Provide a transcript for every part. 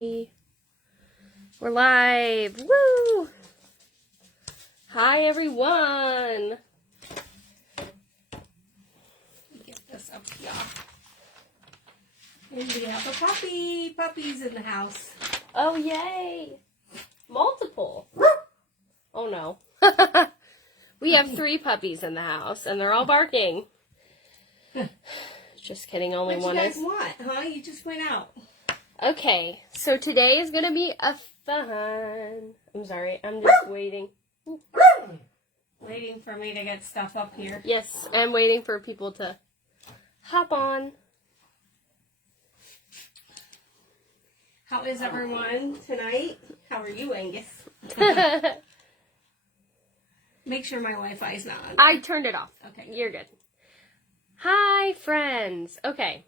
We're live. Woo! Hi, everyone. Get this up here. And we have a puppies in the house. Oh, yay. Multiple. Oh, no. We have 3 puppies in the house, and they're all barking. Just kidding, only what one you guys is. want, huh? You just went out. Okay, so today is going to be a fun... I'm sorry, I'm just waiting. Waiting for me to get stuff up here. Yes, I'm waiting for people to hop on. How is everyone tonight? How are you, Angus? Make sure my Wi-Fi's not on. I turned it off. Okay. You're good. Hi, friends. Okay,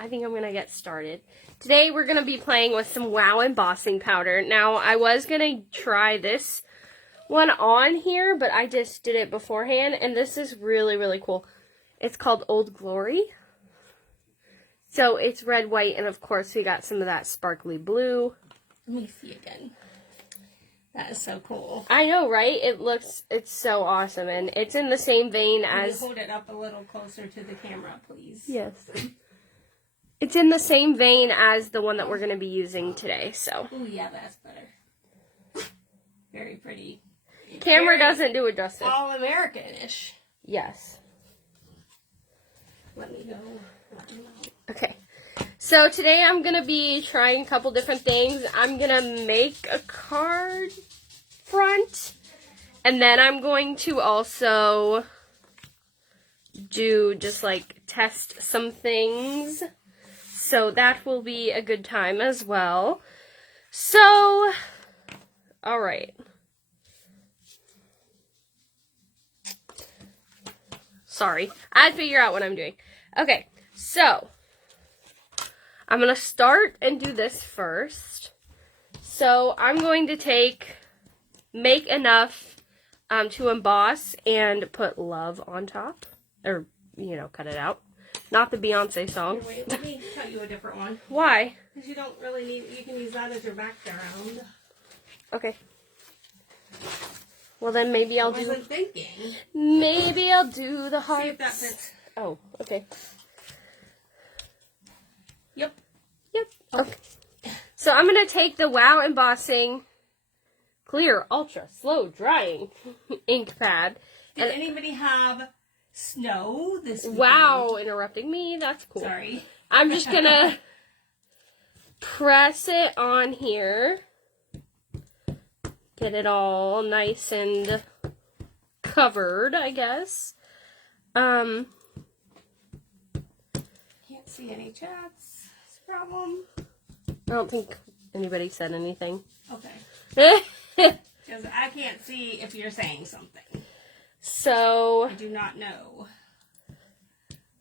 I think I'm going to get started. Today, we're going to be playing with some Wow embossing powder. Now, I was going to try this one on here, but I just did it beforehand, and this is really, really cool. It's called Old Glory. So, it's red, white, and of course, we got some of that sparkly blue. Let me see again. That is so cool. I know, right? It's so awesome, and it's in the same vein as... Can you hold it up a little closer to the camera, please? Yes. It's in the same vein as the one that we're going to be using today, so. Oh, yeah, that's better. Very pretty. Camera doesn't do it justice. All American-ish. Yes. Let me go. Okay. So today I'm going to be trying a couple different things. I'm going to make a card front. And then I'm going to also do just like test some things. So that will be a good time as well. So, all right. Sorry, I'd figure out what I'm doing. Okay, so I'm going to start and do this first. So I'm going to make enough to emboss and put love on top. Or, you know, cut it out. Not the Beyonce song. Here, wait, let me cut you a different one. Why? Because you don't really need, you can use that as your background. Okay. Well, then maybe I'll I wasn't thinking. Maybe I'll do the hearts. See if that fits. Oh, okay. Yep. Okay. So I'm going to take the Wow Embossing Clear Ultra Slow Drying ink pad. Did anybody have snow this weekend? Wow, interrupting me. That's cool. Sorry. I'm just going to press it on here. Get it all nice and covered, I guess. Can't see any chats. It's a problem. I don't think anybody said anything. Okay. Because I can't see if you're saying something. So, I do not know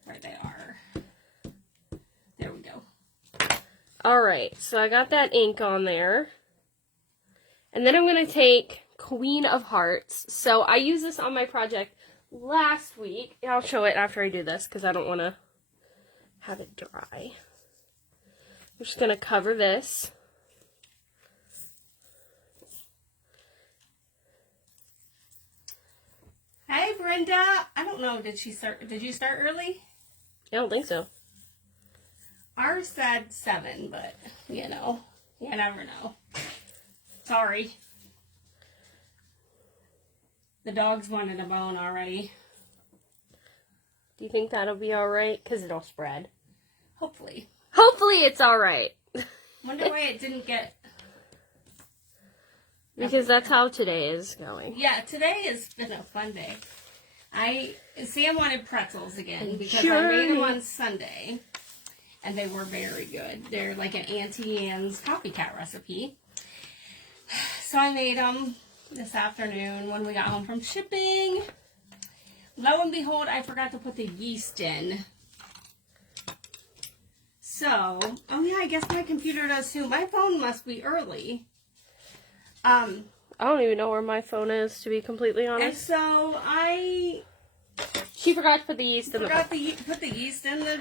where they are. There we go. alright, so I got that ink on there. And then I'm going to take Queen of Hearts. So I used this on my project last week. I'll show it after I do this because I don't want to have it dry. I'm just going to cover this. Hey, Brenda. I don't know. Did you start early? I don't think so. Ours said 7, but, you know, you never know. Sorry. The dogs wanted a bone already. Do you think that'll be alright? Because it'll spread. Hopefully. Hopefully it's alright. Wonder why it didn't get... Because that's how today is going. Yeah, today has been a fun day. Sam wanted pretzels again because Sure. I made them on Sunday. And they were very good. They're like an Auntie Anne's copycat recipe. So I made them this afternoon when we got home from shipping. Lo and behold, I forgot to put the yeast in. So, oh yeah, I guess my computer does too. My phone must be early. I don't even know where my phone is, to be completely And honest. so She forgot to put the yeast in the... put the yeast in the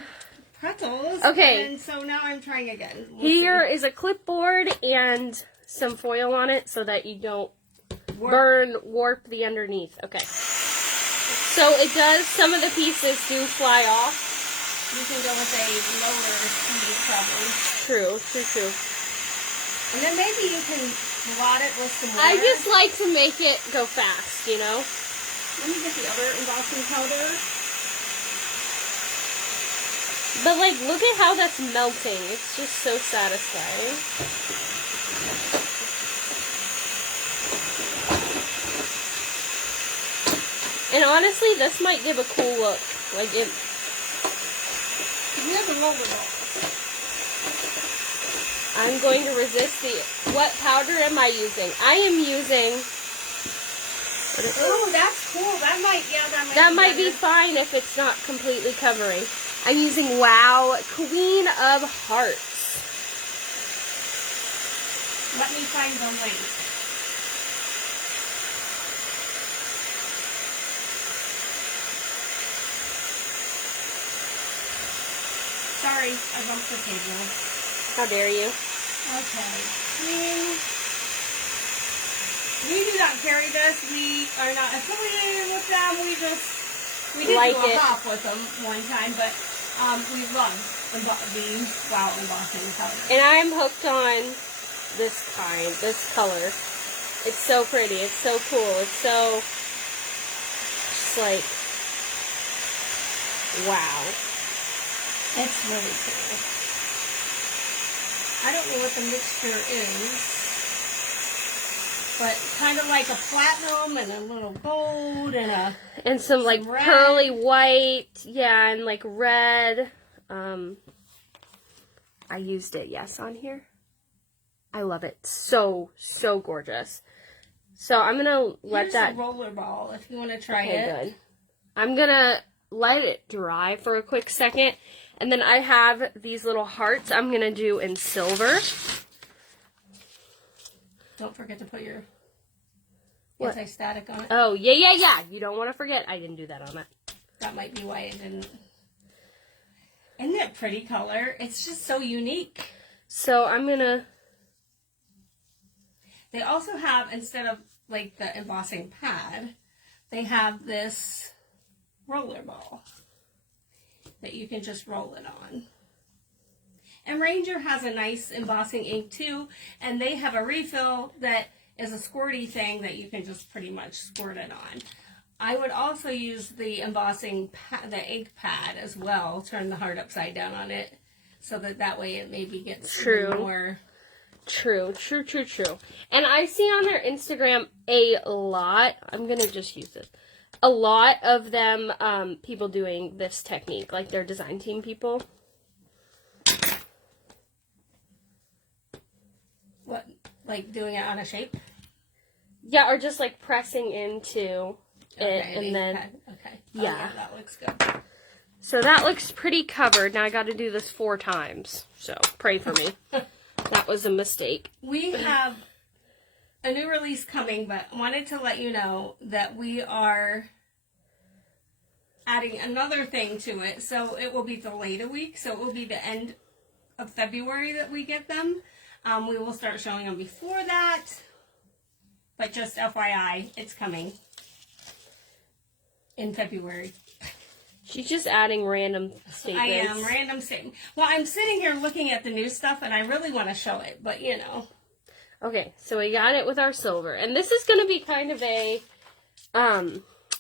pretzels. Okay. And so now I'm trying again. Here is a clipboard and some foil on it so that you don't warp the underneath. Okay. So it does, some of the pieces do fly off. You can go with a lower speed probably. True. And then maybe you can blot it with some water. I just like to make it go fast, you know? Let me get the other embossing powder. But like, look at how that's melting. It's just so satisfying. And honestly, this might give a cool look. Like it. Here's a roller ball. I'm going to resist the. What powder am I using? I am using. Oh, that's cool. That might be fine if it's not completely covering. I'm using Wow Queen of Hearts. Let me find the link. Sorry, I bumped the table. How dare you? Okay. We do not carry this. We are not affiliated with them. We did like do a it. hop with them one time, but we love the Wow embossing powder. And I'm hooked on this kind, this color. It's so pretty. It's so cool. It's so just like wow. It's really cool. I don't know what the mixture is. But kind of like a platinum and a little gold and some like red. Pearly white, yeah, and like red. I used it, yes, on here. I love it. So gorgeous. So I'm gonna let Here's that a roller ball if you want to try okay, it. good. I'm gonna let it dry for a quick second, and then I have these little hearts I'm gonna do in silver. Don't forget to put your What? anti-static on it. Oh, yeah. You don't want to forget. I didn't do that on that. That might be why it didn't. Isn't it pretty color? It's just so unique. So I'm going to... They also have, instead of like the embossing pad, they have this roller ball that you can just roll it on. And Ranger has a nice embossing ink too, and they have a refill that is a squirty thing that you can just pretty much squirt it on. I would also use the embossing the ink pad as well. Turn the heart upside down on it, so that way it maybe gets more. True. And I see on their Instagram a lot. I'm gonna just use this. A lot of them, people doing this technique, like their design team people. What, like doing it on a shape? Yeah, or just like pressing into it, and then okay. Yeah. That looks good. So that looks pretty covered. Now I got to do this 4 times. So pray for me. That was a mistake. We have a new release coming, but wanted to let you know that we are adding another thing to it. So it will be delayed a week. So it will be the end of February that we get them. We will start showing them before that. But just FYI, it's coming in February. She's just adding random statements. I am, random statement. Well, I'm sitting here looking at the new stuff, and I really want to show it, but you know. Okay, so we got it with our silver. And this is going to be kind of a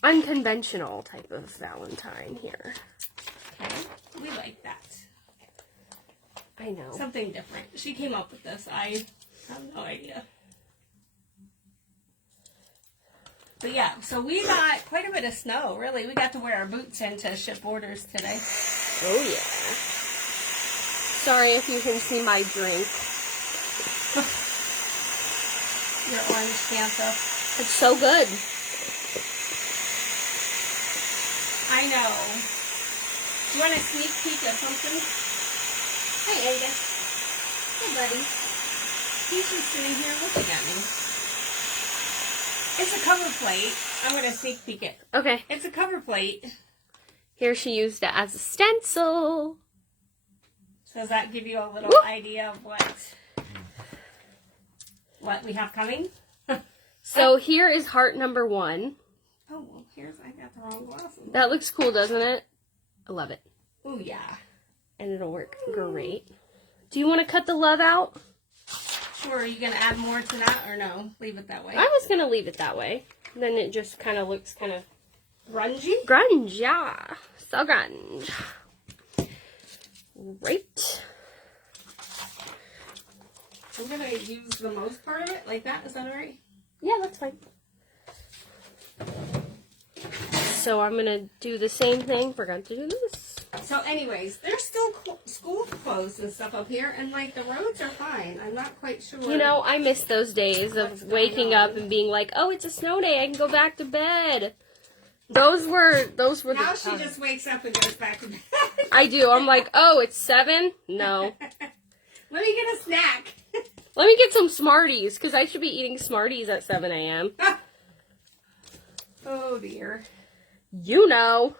unconventional type of Valentine here. Okay, we like that. I know. Something different. She came up with this. I have no idea. But yeah, so we got quite a bit of snow, really. We got to wear our boots in to ship orders today. Oh, yeah. Sorry if you can see my drink. Your orange Fanta. It's so good. I know. Do you want a sneak peek of something? Hey, Angus. Hey, buddy. He's just sitting here looking at me. It's a cover plate. I'm going to sneak peek it. Okay. It's a cover plate. Here she used it as a stencil. So does that give you a little idea of what we have coming? So here is heart number 1. Oh, well, I got the wrong glasses. That looks cool, doesn't it? I love it. Oh, yeah. And it'll work great. Do you want to cut the love out? Sure. Are you going to add more to that or no? Leave it that way. I was going to leave it that way. Then it just kind of looks kind of grungy. Grunge, yeah. So grunge. Right. I'm going to use the most part of it like that. Is that all right? Yeah, that's fine. So I'm going to do the same thing. Forgot to do this. So anyways, there's still school closed and stuff up here, and like the roads are fine. I'm not quite sure. You know, I miss those days of waking up and being like, oh, it's a snow day. I can go back to bed. Those were now the she times. just wakes up and goes back to bed. I do. I'm like, oh, it's 7? No. Let me get a snack. Let me get some Smarties, because I should be eating Smarties at 7 a.m. Oh, dear. You know.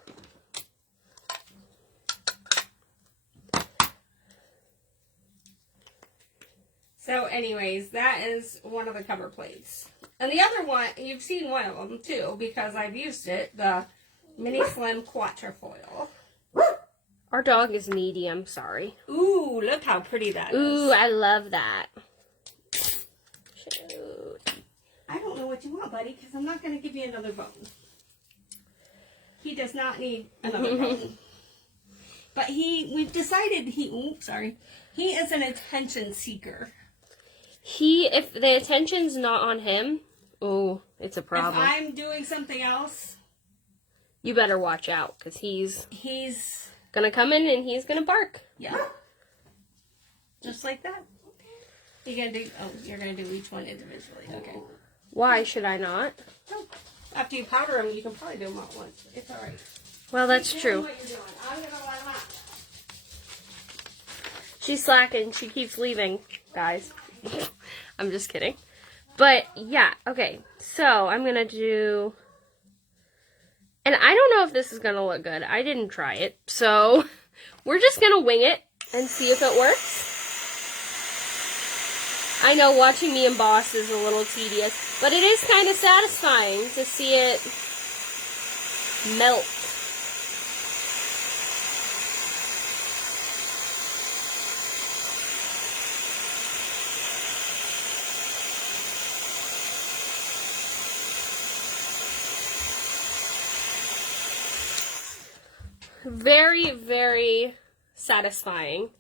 So, anyways, that is one of the cover plates. And the other one, you've seen one of them, too, because I've used it, the Mini Slim Quatrefoil. Our dog is needy, I'm sorry. Ooh, look how pretty that is. Ooh, I love that. Shoot. I don't know what you want, buddy, because I'm not going to give you another bone. He does not need another bone. But we've decided he is an attention seeker. If the attention's not on him, ooh, it's a problem. If I'm doing something else, you better watch out, because he's gonna come in and he's gonna bark. Yeah. Just like that. You're gonna do each one individually. Okay. Why should I not? No. After you powder them, you can probably do them all at once. It's all right. Well, that's Keep true. doing what you're doing. I'm gonna let them out. She's slacking. She keeps leaving, guys. I'm just kidding. But, yeah, okay. So, I'm going to do... And I don't know if this is going to look good. I didn't try it. So, we're just going to wing it and see if it works. I know watching me emboss is a little tedious, but it is kind of satisfying to see it melt. Very, very satisfying.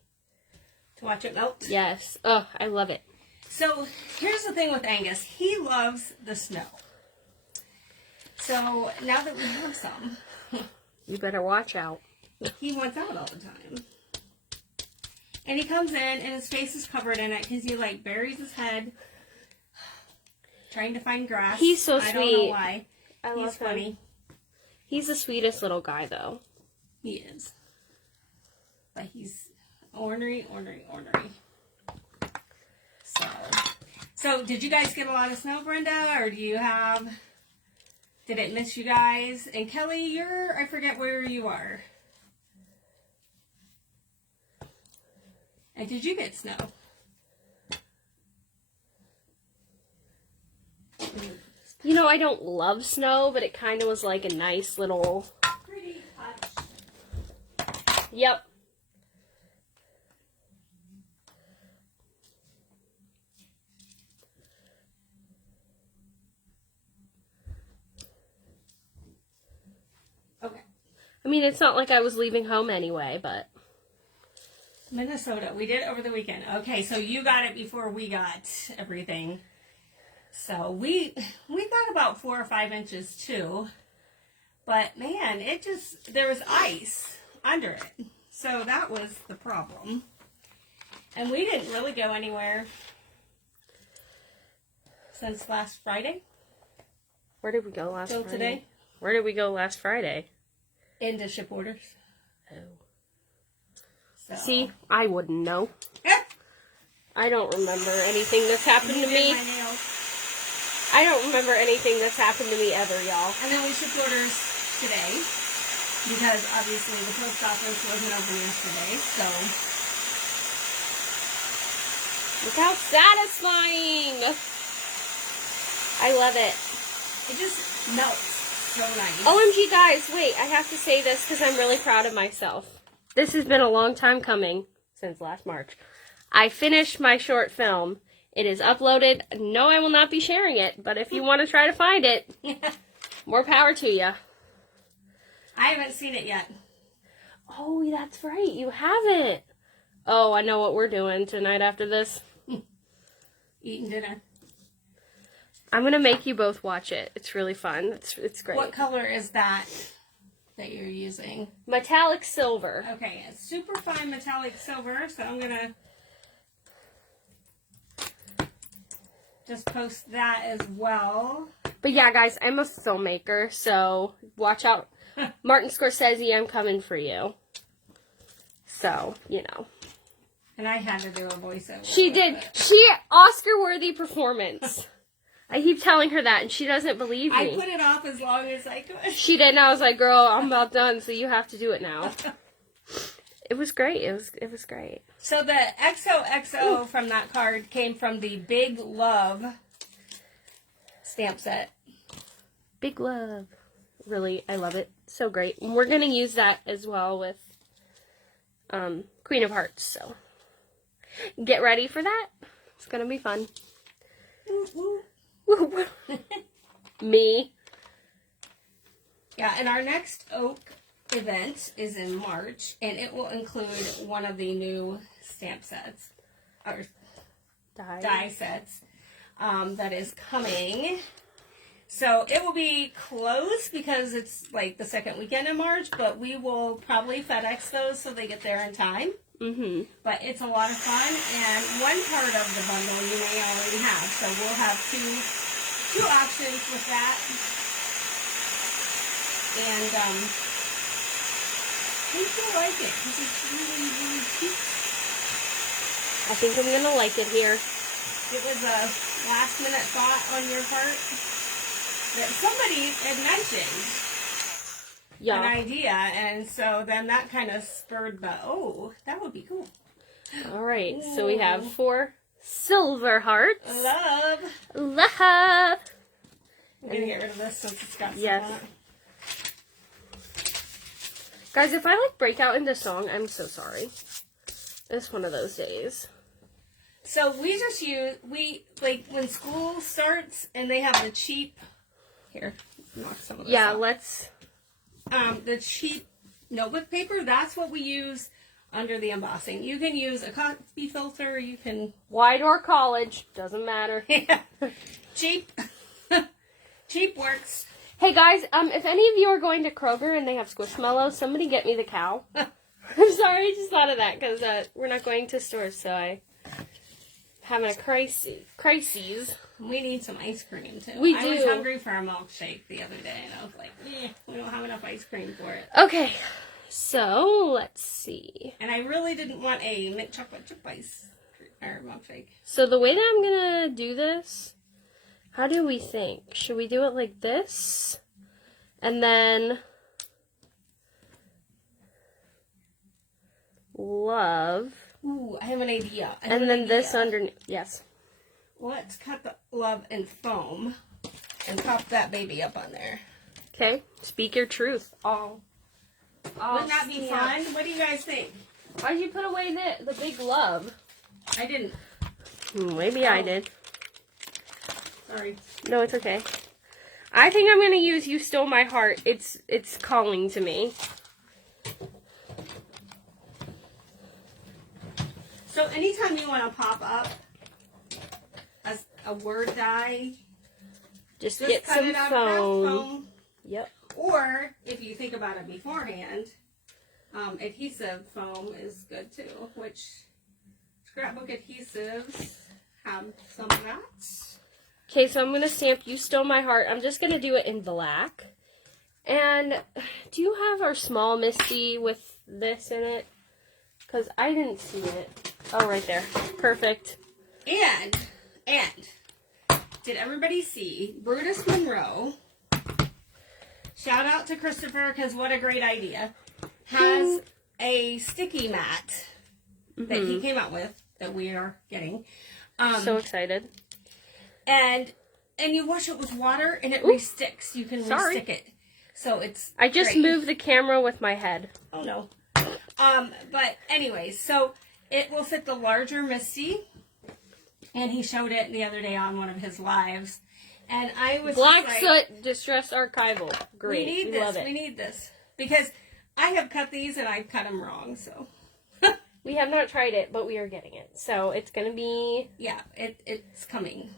To watch it melt? Yes. Oh, I love it. So, here's the thing with Angus. He loves the snow. So, now that we have some... You better watch out. He wants out all the time. And he comes in and his face is covered in it because he like buries his head trying to find grass. He's so I sweet. don't know why. I He's love funny. him. He's the sweetest little guy, though. He is. But he's ornery. So did you guys get a lot of snow, Brenda? Or did it miss you guys? And Kelly, I forget where you are. And did you get snow? You know, I don't love snow, but it kind of was like a nice little... Pretty touch. Yep. Okay. I mean, it's not like I was leaving home anyway, but... Minnesota. We did it over the weekend. Okay, so you got it before we got everything. So we got about 4 or 5 inches too. But man, there was ice under it. So that was the problem. And we didn't really go anywhere since last Friday. Where did we go last Till Friday? today. Where did we go last Friday? Into ship orders. Oh. So. See, I wouldn't know. I don't remember anything that's happened to me. My nails. I don't remember anything that's happened to me ever, y'all. And then we shipped orders today because obviously the post office wasn't open yesterday. So Look how satisfying. I love it. It just melts so nice. OMG, guys, wait. I have to say this because I'm really proud of myself. This has been a long time coming, since last March. I finished my short film. It is uploaded. No, I will not be sharing it, but if you want to try to find it, more power to you. I haven't seen it yet. Oh, that's right. You haven't. Oh, I know what we're doing tonight after this. Eating dinner. I'm going to make you both watch it. It's really fun. It's great. What color is that you're using? Metallic silver. Okay, it's super fine metallic silver, so I'm going to just post that as well. But yeah, guys, I'm a filmmaker, so watch out. Martin Scorsese, I'm coming for you. So, you know. And I had to do a voiceover. She did. Oscar-worthy performance. I keep telling her that, and she doesn't believe me. I put it off as long as I could. She did, and I was like, girl, I'm about done, so you have to do it now. It was great. It was great. So the XOXO from that card came from the Big Love stamp set. Big love. Really, I love it. So great. And we're going to use that as well with Queen of Hearts, so get ready for that. It's going to be fun. Me. Yeah, and our next oak event is in March, and it will include one of the new stamp sets, or die sets, that is coming. So it will be closed because it's like the second weekend in March, but we will probably FedEx those so they get there in time. Mm-hmm. But it's a lot of fun, and one part of the bundle you may already have, so we'll have two options with that. And I think you'll like it because it's really, really cute. I think I'm going to like it here. It was a last minute thought on your part that somebody had mentioned an idea, and so then that kind of spurred the, oh, that would be cool. All right, so we have 4 silver hearts. Love. Love. I'm going to get rid of this since it's got some Yes. on it. Guys, if I like break out into song, I'm so sorry. It's one of those days. So we just use, like when school starts and they have the cheap, here, knock some of this off. Let's. The cheap notebook paper, that's what we use under the embossing. You can use a copy filter, you can... White or college, doesn't matter. Yeah. Cheap. Cheap works. Hey guys, if any of you are going to Kroger and they have Squishmallows, somebody get me the cow. I'm sorry, I just thought of that because we're not going to stores, so I'm having a crises. We need some ice cream too. We I do. was hungry for a milkshake the other day and I was like, we don't have enough ice cream for it. Okay, so let's see. And I really didn't want a mint chocolate chip ice or milkshake. So the way that I'm gonna do this, how do we think? Should we do it like this? And then love. Ooh, I have an idea. And then this underneath. Yes. Let's cut the love and foam and pop that baby up on there. Okay. Speak your truth. Oh. Wouldn't that be fun? What do you guys think? Why'd you put away the big love? I didn't. Maybe I did. Sorry. No, it's okay. I think I'm gonna use You Stole My Heart. It's calling to me. So anytime you want to pop up a word die, Just just get cut some it out of craft foam. foam. Yep. Or if you think about it beforehand, adhesive foam is good too, which scrapbook adhesives have some of that. Okay, so I'm going to stamp You Stole My Heart. I'm just going to do it in black. And do you have our small Misty with this in it? Because I didn't see it. Oh, right there. Perfect. And did everybody see Brutus Monroe? Shout out to Christopher, because what a great idea. Has a sticky mat that he came out with, that we are getting, So excited. And you wash it with water, and it resticks. You can restick it. So it's I just great. moved the camera with my head. Oh, no. But anyways, so it will fit the larger Misty. And he showed it the other day on one of his lives. And I was Black just like, Soot Distress Archival. Great. we need this. Love it. We need this. Because I have cut these, and I've cut them wrong, so. We have not tried it, but we are getting it. So it's going to be... Yeah, it's coming.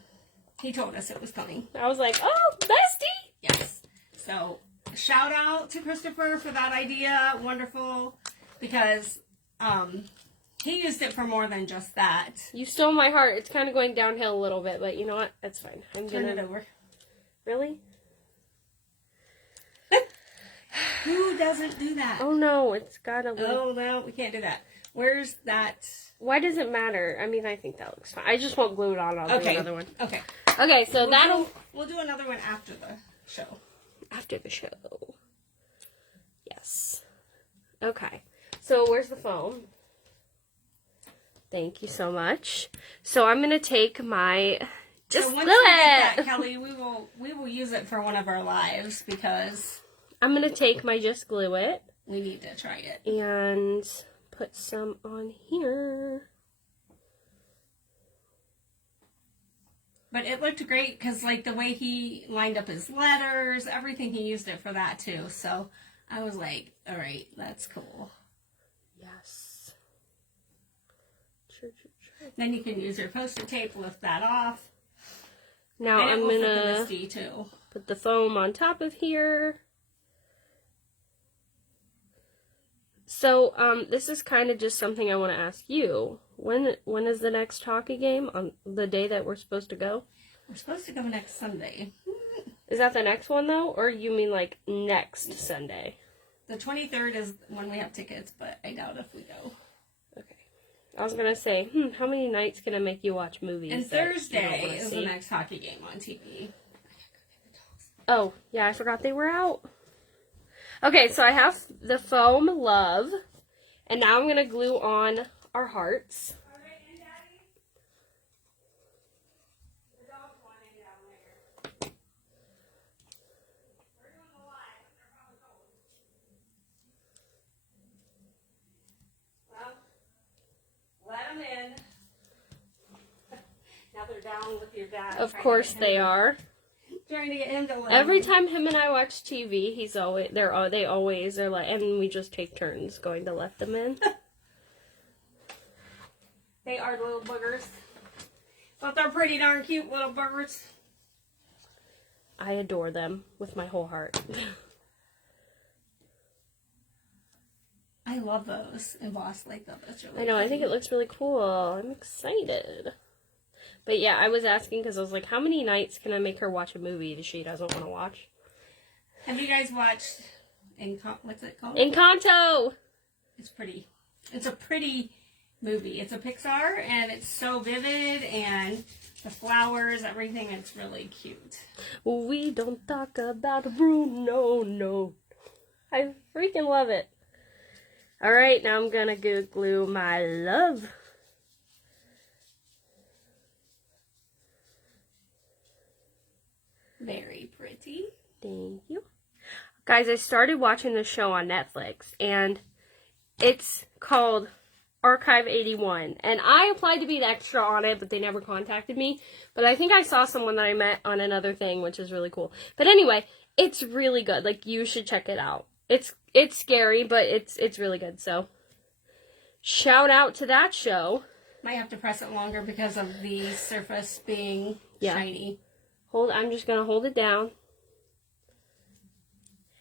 He told us it was coming. I was like, oh, bestie! Yes. So, shout out to Christopher for that idea. Wonderful. Because he used it for more than just that. You stole my heart. It's kind of going downhill a little bit, but you know what? That's fine. I'm Turn gonna... it over. Really? Who doesn't do that? Oh, no. It's got a little... Oh, no, we can't do that. Where's that? Why does it matter? I mean, I think that looks fine. I just won't glue it on. I'll do another one. Okay. Okay, so We'll do another one after the show. After the show. Yes. Okay. So, where's the foam? Thank you so much. So, I'm going to take my... Just so once glue we get it! that, Kelly, we will use it for one of our lives because... I'm going to take my Just Glue It. We need to try it. And... put some on here. But it looked great because, like, the way he lined up his letters, everything, he used it for that, too. So, I was like, all right, that's cool. Yes. Then you can use your Post-it tape, lift that off. Now and I'm going going to to Misty, too. put the foam on top of here. So, this is kind of just something I want to ask you. When is the next hockey game? On the day that we're supposed to go? We're supposed to go next Sunday. Is that the next one, though? Or you mean, like, next Sunday? The 23rd is when we have tickets, but I doubt if we go. Okay. I was going to say, how many nights can I make you watch movies? And Thursday is the next hockey game on TV. Oh, yeah, I forgot they were out. Okay, so I have the foam love, and now I'm going to glue on our hearts. Well, let them in. Now they're down with your dad. Of course they are. Trying to get him to let Every time him and I watch TV, they always are like, and we just take turns going to let them in. They are little boogers. But they're pretty darn cute little boogers. I adore them with my whole heart. I love those embossed like that. That's really I know, pretty. I think it looks really cool. I'm excited. But yeah, I was asking because I was like, how many nights can I make her watch a movie that she doesn't want to watch? Have you guys watched what's it called? Encanto! It's pretty. It's a pretty movie. It's a Pixar, and it's so vivid, and the flowers, everything, it's really cute. We don't talk about Bruno, no. I freaking love it. Alright, now I'm gonna go glue my love. Very pretty. Thank you. Guys, I started watching this show on Netflix, and it's called Archive 81. And I applied to be the extra on it, but they never contacted me. But I think I saw someone that I met on another thing, which is really cool. But anyway, it's really good. Like, you should check it out. It's scary, but it's really good. So, shout out to that show. Might have to press it longer because of the surface being shiny. I'm just going to hold it down.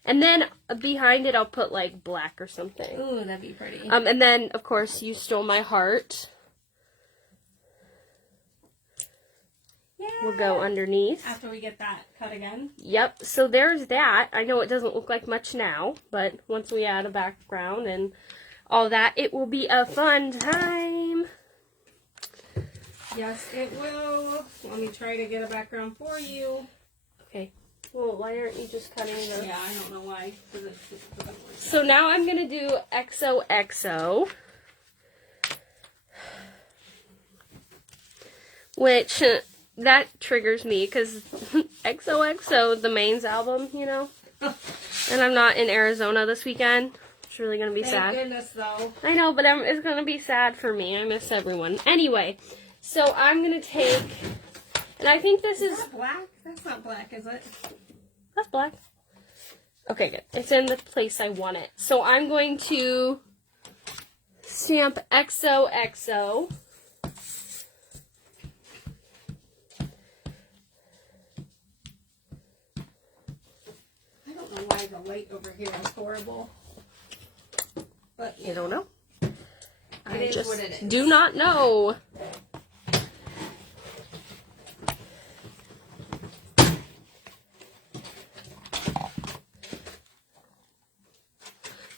And then behind it, I'll put, like, black or something. Ooh, that'd be pretty. And then, of course, You Stole My Heart. Yeah. Will go underneath. After we get that cut again. Yep, so there's that. I know it doesn't look like much now, but once we add a background and all that, it will be a fun time. Yes, it will. Let me try to get a background for you. Okay. Well, why aren't you just cutting the... Yeah, I don't know why. So now I'm going to do XOXO. which that triggers me because XOXO, the Maine's album, you know, and I'm not in Arizona this weekend. It's really gonna be sad. Thank goodness, though. I know, but it's gonna be sad for me. I miss everyone. Anyway, so I'm gonna take, and I think this is that black. That's not black, is it? That's black. Okay, good. It's in the place I want it. So I'm going to stamp XOXO. I don't know why the light over here is horrible. But I don't know. It is what it is. Do not know.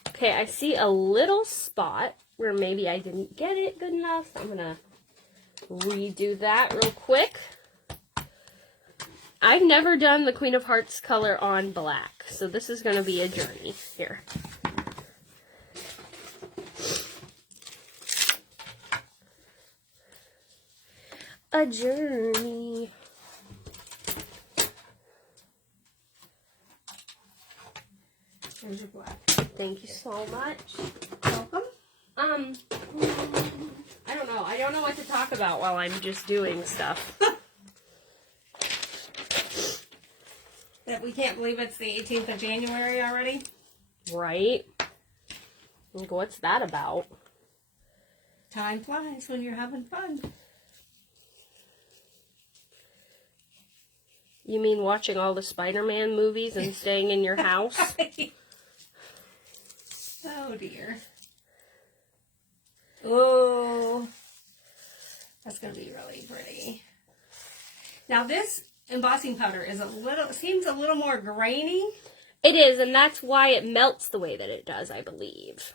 Okay, I see a little spot where maybe I didn't get it good enough. I'm gonna redo that real quick. I've never done the Queen of Hearts color on black, so this is gonna be a journey here. A journey. There's your black. Thank you so much. Welcome. I don't know. I don't know what to talk about while I'm just doing stuff. That we can't believe it's the 18th of January already. Right? Like, what's that about? Time flies when you're having fun. You mean watching all the Spider-Man movies and staying in your house? Oh dear. Oh, that's going to be really pretty. Now this embossing powder is seems a little more grainy. It is, and that's why it melts the way that it does, I believe.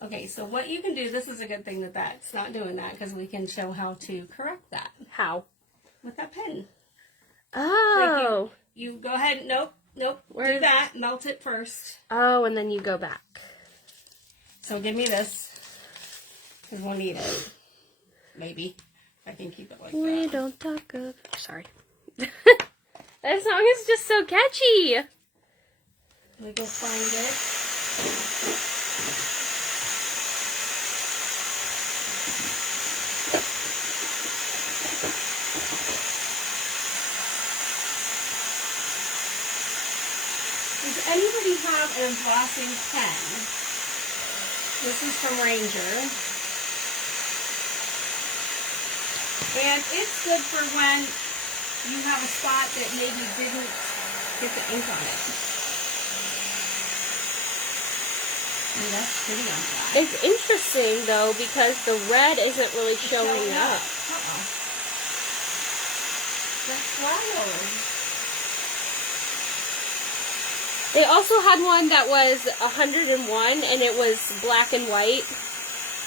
Okay, so what you can do, this is a good thing that that's not doing that, because we can show how to correct that. How? With that pen. Oh. Like you go ahead, nope, do that, melt it first. Oh, and then you go back. So give me this, because we'll need it. Maybe. I can keep it like that. We don't talk of... Sorry. That song is just so catchy. Let me go find it. Does anybody have an embossing pen? This is from Ranger. And it's good for when you have a spot that maybe didn't get the ink on it. And that's pretty on that. It's interesting, though, because the red isn't really showing up. That's wild. They also had one that was 101, and it was black and white.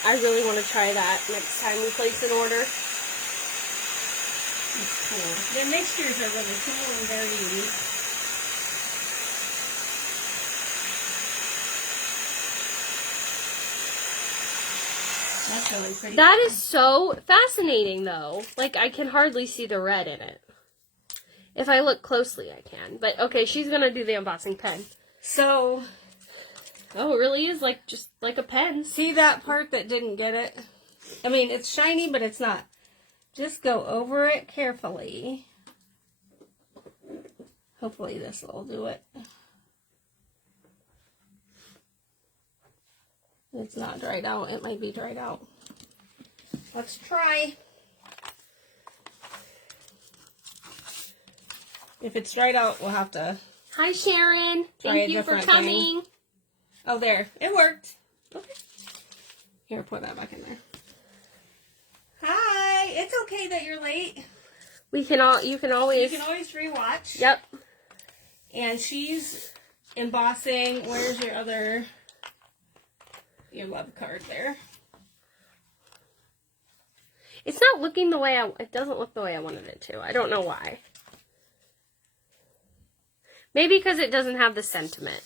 I really want to try that next time we place an order. It's cool. Their mixtures are really cool and very unique. That's really pretty. That is so fascinating, though. Like, I can hardly see the red in it. If I look closely, I can. But, okay, she's going to do the embossing pen. So, oh, it really is like just like a pen. See that part that didn't get it? I mean, it's shiny, but it's not. Just go over it carefully. Hopefully this will do it. It's not dried out. It might be dried out. Let's try. If it's dried out, we'll have to... Hi, Sharon. Thank you for coming. Oh, there. It worked. Okay. Here, put that back in there. Hi. It's okay that you're late. You can always rewatch. Yep. And she's embossing. Where's your love card there? It's not looking the way it doesn't look the way I wanted it to. I don't know why. Maybe because it doesn't have the sentiment.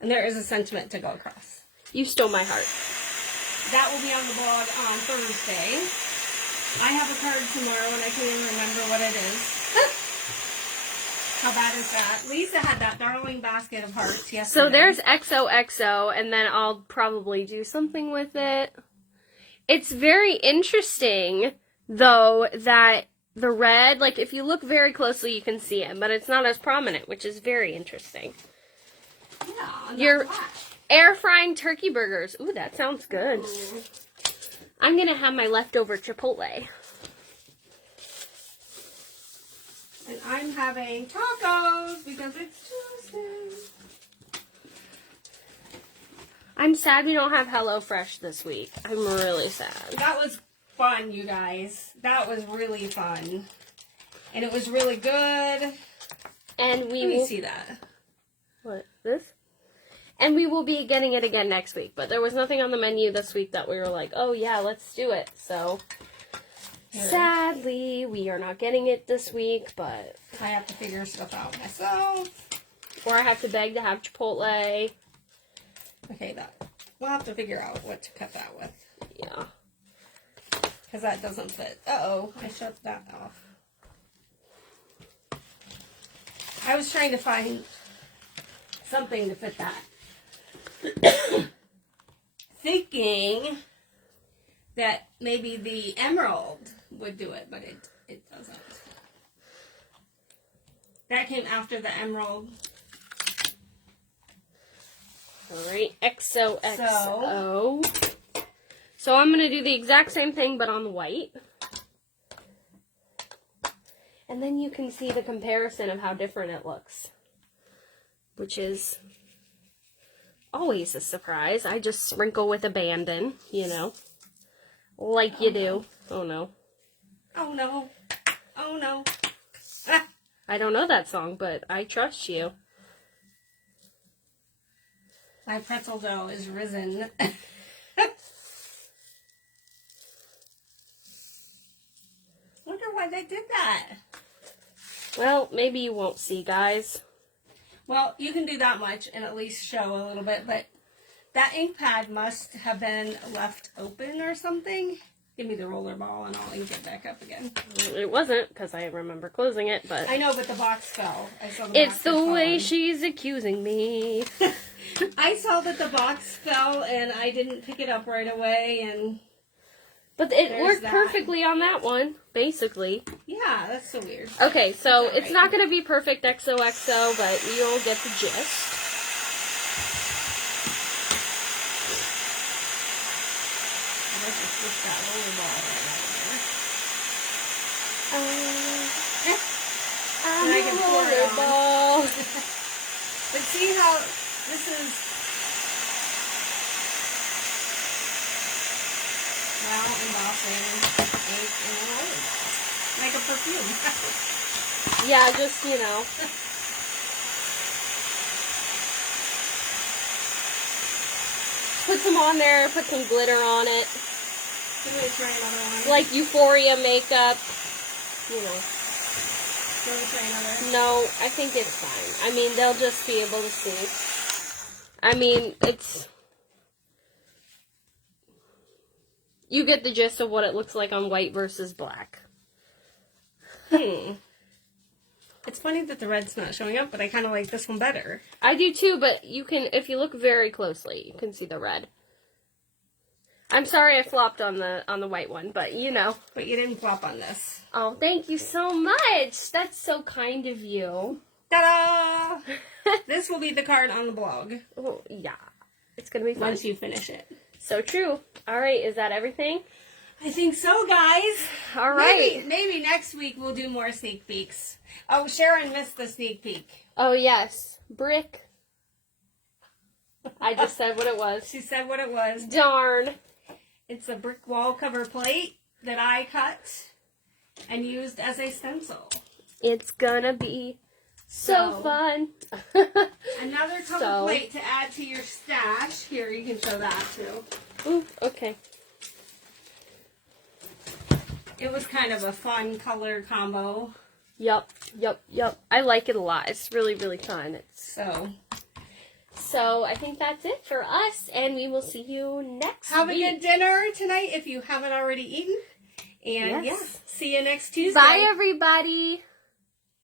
And there is a sentiment to go across. You stole my heart. That will be on the blog on Thursday. I have a card tomorrow and I can't even remember what it is. How bad is that? Lisa had that darling basket of hearts yesterday. So there's XOXO, and then I'll probably do something with it. It's very interesting, though, that the red, like, if you look very closely, you can see it, but it's not as prominent, which is very interesting. Yeah, You're air frying turkey burgers. Ooh, that sounds good. Ooh. I'm going to have my leftover Chipotle. And I'm having tacos because it's Tuesday. I'm sad we don't have HelloFresh this week. I'm really sad. That was fun, you guys. That was really fun. And it was really good. And we Let me will see that. What? This? And we will be getting it again next week. But there was nothing on the menu this week that we were like, oh yeah, let's do it. So sadly, we are not getting it this week, but I have to figure stuff out myself. Or I have to beg to have Chipotle. Okay, we'll have to figure out what to cut that with. Yeah. Because that doesn't fit. Uh-oh, I shut that off. I was trying to find something to fit that. Thinking that maybe the emerald would do it, but it doesn't. That came after the emerald. Alright, XOXO. So I'm going to do the exact same thing, but on the white. And then you can see the comparison of how different it looks. Which is always a surprise. I just sprinkle with abandon, you know. Like you do. Oh no. Oh no. Oh no. I don't know that song, but I trust you. My pretzel dough is risen. Wonder why they did that. Well, maybe you won't see, guys. Well, you can do that much and at least show a little bit, but that ink pad must have been left open or something. Give me the roller ball and I'll ink it back up again. It wasn't, because I remember closing it, but... I know, but the box fell. I saw the It's box the had way fallen. she's accusing me. I saw that the box fell and I didn't pick it up right away and... But it There's worked that. perfectly on that one, basically. Yeah, that's so weird. Okay, so It's all it's right. not going to be perfect XOXO, but you'll get the gist. Let's just switch that roller ball right out of there. I'm And I a can pour it on. rollerball. But see how this is... Well, embossing ink in a roller ball. Like a perfume. Yeah, just, you know. Put some on there, put some glitter on it. Can we try another one? Like Euphoria makeup. You know. Can we try another? No, I think it's fine. I mean, they'll just be able to see. I mean, it's... You get the gist of what it looks like on white versus black. It's funny that the red's not showing up, but I kind of like this one better. I do too, but you can, if you look very closely, you can see the red. I'm sorry I flopped on the white one, but you know. But you didn't flop on this. Oh, thank you so much. That's so kind of you. Ta-da! This will be the card on the blog. Oh, yeah. It's going to be fun. Once you finish it. So true. All right, is that everything? I think so, guys. All right. Maybe next week we'll do more sneak peeks. Oh, Sharon missed the sneak peek. Oh, yes. Brick. I just said what it was. She said what it was. Darn. It's a brick wall cover plate that I cut and used as a stencil. It's gonna be so So, fun. Another cover plate to add to your stash. Here, you can show that too. Ooh, okay. It was kind of a fun color combo. Yup. I like it a lot. It's really, really fun. So I think that's it for us, and we will see you next Have week. a good dinner tonight if you haven't already eaten. And Yes. yeah, see you next Tuesday. Bye, everybody.